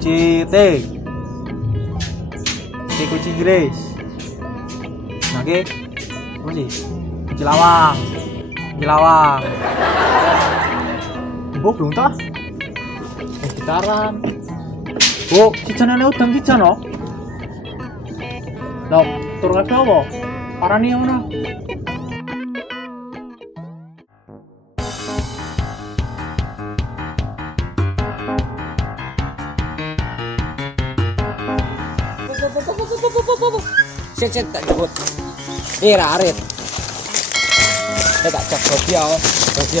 Kunci T. Kunci Inggris. Nah, oke. Apa sih? Kunci lawang. Kunci lawang. Ibu belum tak? Gitaran. Bu, cicanane udang cican loh. Loh, turun lagi apa? Parah nih mana? Set tak jemput. Arit. Tak cek dia sing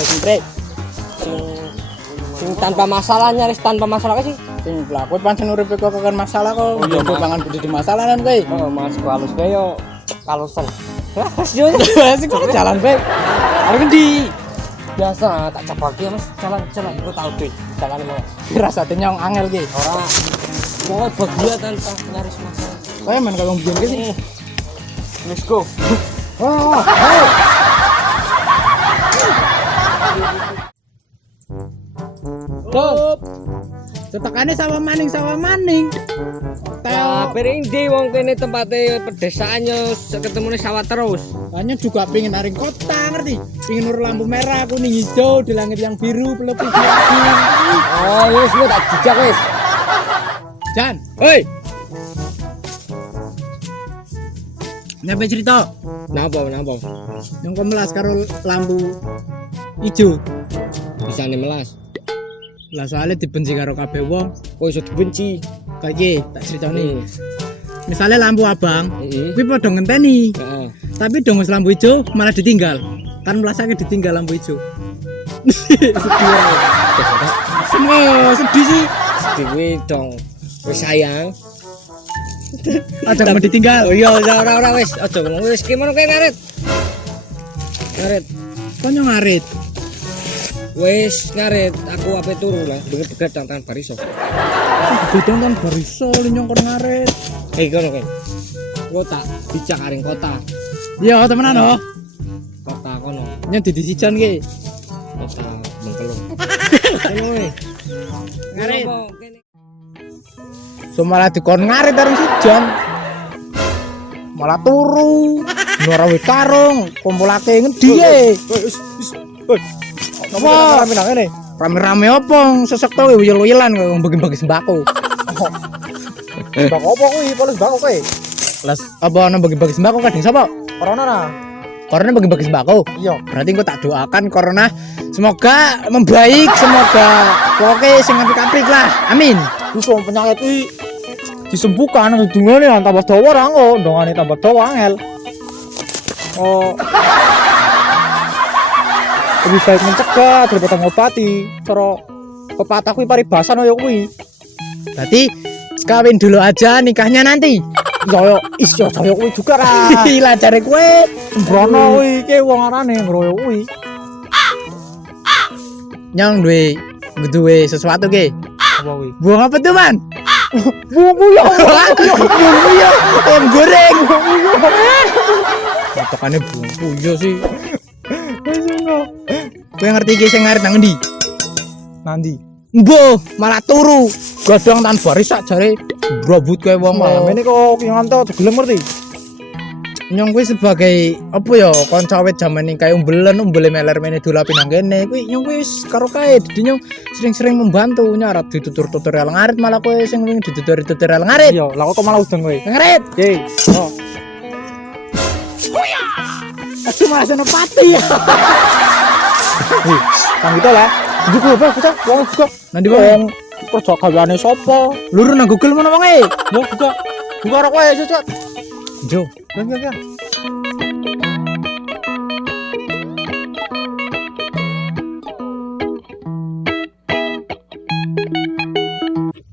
sing tanpa masalah nyaris tanpa masalah sih. Sing laku pancen urip kok kan masalah kok. Iya, Yo pangan kudu di masalah kan kowe. Oh, Mas halus bae yo kalusan. Wes yo Sing kok jalan bae. arep ngendi? Biasa tak capake Mas, jalan aku tahu tuh. Jalan mau. Rasane nyong angel ki. Ora mau bahagia tanpa nyaris masalah. Kowe men kalau biyen ki sih. Let's go. Oh, Stop. Tetekane sawah maning. Ya, perindi wong kene tempatnya pedesaannya ketemune sawah terus. Hanya juga pengen naring kota ngerti. Pengen nur lampu merah, kuning, hijau di langit yang biru, pelupis lagi. Oh, wis lu tak jejak wis. Jan, hei. Nyampe cerita. Napa? Yang kau melas karo lampu hijau. Bisa melas. Lah soalnya dibenci karo kabeh wong. Kok iso dibenci? Kayak iki tak critani. Misalnya lampu abang, Heeh. kuwi padha ngenteni. Heeh. Tapi dong lampu hijau malah ditinggal. Kan melasake ditinggal lampu hijau. Sedih. Semua sedih sih. Dewe dong. Wis sayang. Aja mau ditinggal. Oh iya, ora wis. Aja ngomong wis ki ngono kae ngarit. Ngarit. Konyo ngarit. Wis ngarit, aku ape turu lah. Denger begadang tangan bariso. Gedang kan bariso nyong kon ngarit. Kono kae. Kota, bijak aring kota. Iya, temenan oh. Kota kono. Nyong didisijan ki. Kota Bengkulu. Kono we. Ngarit. Kene. So malah dikon ngarit areng sijan. Malah turu. Nora wis karung, kumpulake ngendi e? Wis. Apa? Rame nang ngene. Rame-rame opong, sesek to uyel-uyelan kok bagi-bagi sembako. Bang opo kuwi? Polis bang kowe. Las apa ana bagi-bagi sembako kadang sapa? Corona nah. Corona bagi-bagi sembako. Iya. Berarti engko tak doakan corona semoga membaik, semoga pokoke sing apik-apik lah. Amin. Bisa penyakit iki disembuhkan dungane tambah dawa ra engko, ndongane tambah dawa angel. Oh. Lebih baik mencegah daripada ngobati. Cara pepatah kuwi paribasan ya kuwi. Berarti kawin dulu aja, nikahnya nanti. Yo saya kuwi juga ra. Gila jare kowe. Sembrono kuwi iki wong arane ngroyo kuwi. Nyong duwe sesuatu ki. Apa kuwi? Buang apa tuh, Man? Bumbu ya. Bumbu ya, ayam goreng. Potokannya bumbu yo sih. Wis ngono. Kowe ngerti ki sing ngarit nang endi? Nanti. Mbuh, malah turu. Godhong tan baris sak jare brobut kowe wong Malam kok. ini kok nganto gelem ngerti. Nyong kuwi sebagai apa ya kanca wit jaman ning kae umbele meler mene dolapi nang kene kuwi nyong kuwi wis karo kae dadi nyong sering-sering membantu nyarap ditutur tutorial ngarit malah kowe sing wingi ditutur tutorial ngarit. Iya, lah kok malah udang kowe. Ngarit. Oke. Oh. Aduh malah senopati ya. Kan gitu lah. Juga apa kita wong juga. Nanti Wong kerja gaweane sapa? luru nang Google mana wong e? Ya juga. Buka rok wae cepat. Jo. Ya.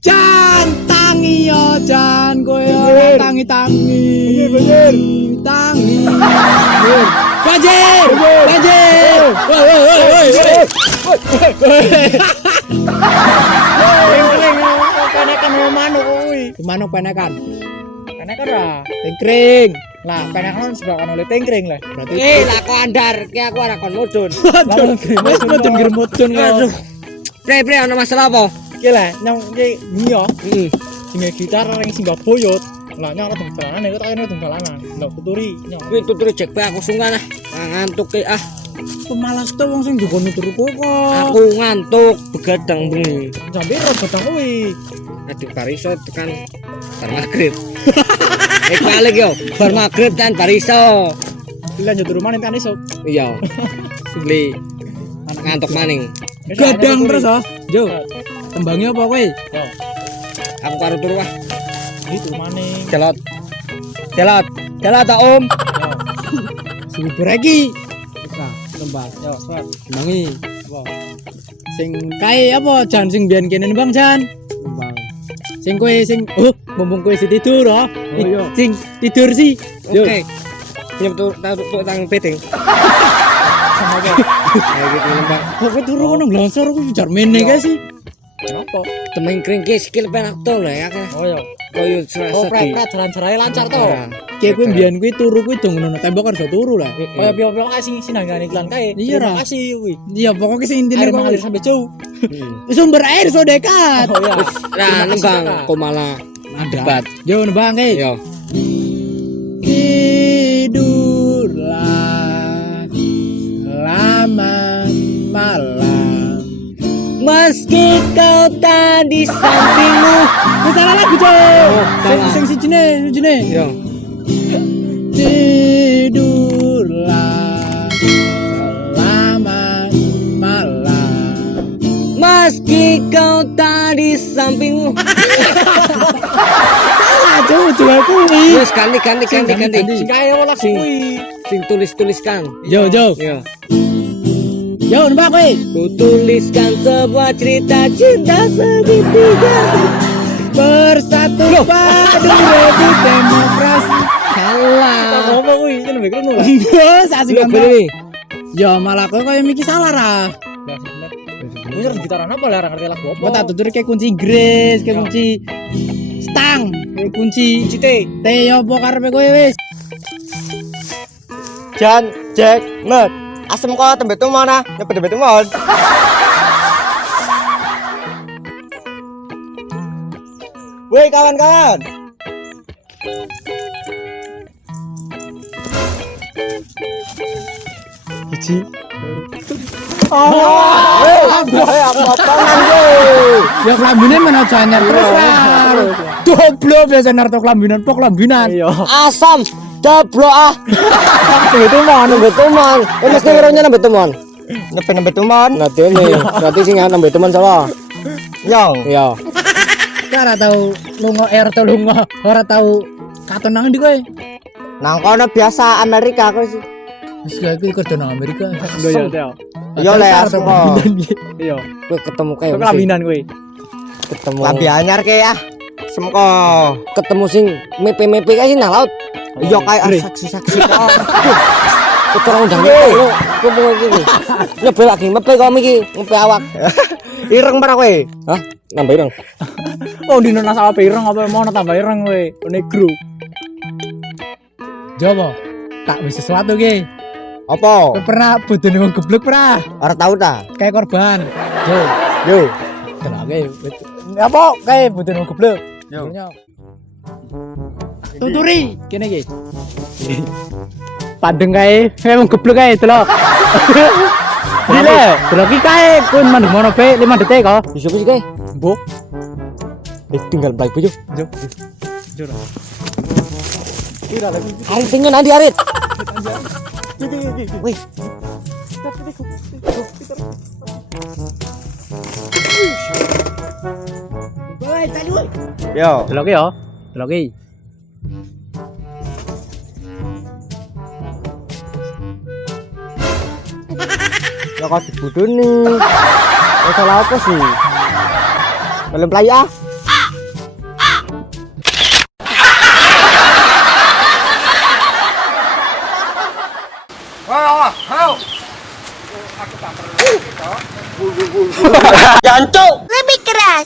Jan tangi yo jan kowe Banjir. tangi. Banjir. Tangi. Banjir. Banjir. Woi. Kling-kling penekan manuk kuwi. Manuk penekan. Penekan ra. Tengkring. Lah, penekan sebakan oleh tengkring lah. Berarti Lah kok andar, ki aku ora kon mudun. Wes mudun. Aduh. Pre ana masalah apa? Ki lah nyong ki nyo. Heeh. Sing gitar ring sing gak boyot. Lah nyong ora dolanan iku tak kene dolanan. Lah tuturi nyong. Kuwi tuturi jek bae aku sungkan ah. Ngantuk ke ah. Pemalas to wong sing njogo nutur kowe kok. Aku ngantuk begadang bengi. Sampe ro betang kuwi. Adik bariso tekan bar magrib. Balik yo, bar magrib kan bariso. Lah njodur maning kan iso. Iya. Beli ngantuk maning. Gadang terus ah. Yo. Tembangnya apa kowe? Yo. Aku karo turu wah. Itu maning. Celot. Celot. Celot ta Om. Subuh lagi. Nah, tembang. Yo, surat. Tembangi. Apa? Sing kae apa jan sing biyen kene Bang Jan? Tembang. Sing kowe sing mumpung kowe sing tidur oh. iya. Sing tidur sih. Oke. Nyetur tang peting. Sama kowe. Kayak gitu tembang. Kok kowe turu ngono glonsor kuwi jar mene kae sih. Kenapa? Temeng kringke skill penak to lah ya kan. Oh iya. Koyo serasa di. jalan-jalan lancar to. Ora. Kayak kowe mbiyen kuwi turu kuwi do ngono tembok kan iso turu lah. Kaya piye-piye kae sing sinangane iklan kae. Iya ra. Kasih kuwi. Iya pokoknya sing intine kok ngalir sampai jauh. Sumber air so dekat. Oh iya. Nah, nembang kok malah debat. Yo nembang kae. Yo. Tidurlah selamat malam. Meski kau tak di sampingmu. Wis salah lagu, Cok. salah. Sing sijine. Yo. Tidurlah selamat malam. Meski kau tak di sampingmu. Aduh, jual kuwi. Terus ganti. Sing kae ora lagu kuwi. Sing tuliskan. Yo. Yo. Yo, nembak kowe. Ku tuliskan sebuah cerita cinta segitiga. Bersatu padu rebut demokrasi. Salah. Apa kuwi? Jeneng mikir ngono. Bos, asik Yo kan. beli. Ya malah kowe koyo mikir salah ra. Wis harus gitaran apa lah ngerti lagu apa? Kok tak tutur kayak kunci Inggris, kayak kunci stang, kayak kunci T. T yo apa karepe kowe wis. Jan, Jack, Mat. Asem kok tembe mana? Nyebut tembe mon. Woi kawan-kawan. Biji. Ya kelambinan mana janyar terus lah. Doblo biasa narto kelambinan, pok kelambinan. Iya. Asam, dablo ah. Tembe mon. Mesti ngeronya tembe mon. Tembe mon. Nanti ini, nanti sing nambah teman salah. Yo. Yo. Ora tau lunga to lunga, ora tau katon nang ndi kowe. Nang kono biasa Amerika kok sih. Wis gawe iki kerja nang Amerika. Iya, Teo. Yo le asem kok. Iya. Kowe ketemu kayak Kok kelaminan kowe? ketemu. Lambi anyar ke ya. Semko. Ketemu sing mepe kae sing nang laut. Yo kayak saksi-saksi kok. Kecorong undang mepe. Kok mau iki. Nyebel lagi mepe kok iki, mepe awak. Ireng para kowe. Hah? Nambah ireng. Oh, dino nang sawah ireng apa mau tambah ireng kowe? Negro. Jowo. Tak wis sesuatu ki. Apa? Kowe pernah bodone wong geblek pernah? Ora tau ta? Kayak korban. Yo. Yo. Tenake. Apa kayak bodone wong geblek? Yo. Tuturi kene iki. Padeng kae, wong geblek kae delok. Dile, delok iki kae kun mandeg mono be 5 detik kok. Bisa sih kae? Mbok. Tinggal baik bojo. Jur. Arit tinggal nanti Arit. Wih. Yo. Delok iki yo. Delok iki. Ya kok dibuduni. Ya salah apa sih? Belum playu ah. Jancuk. Lebih keras.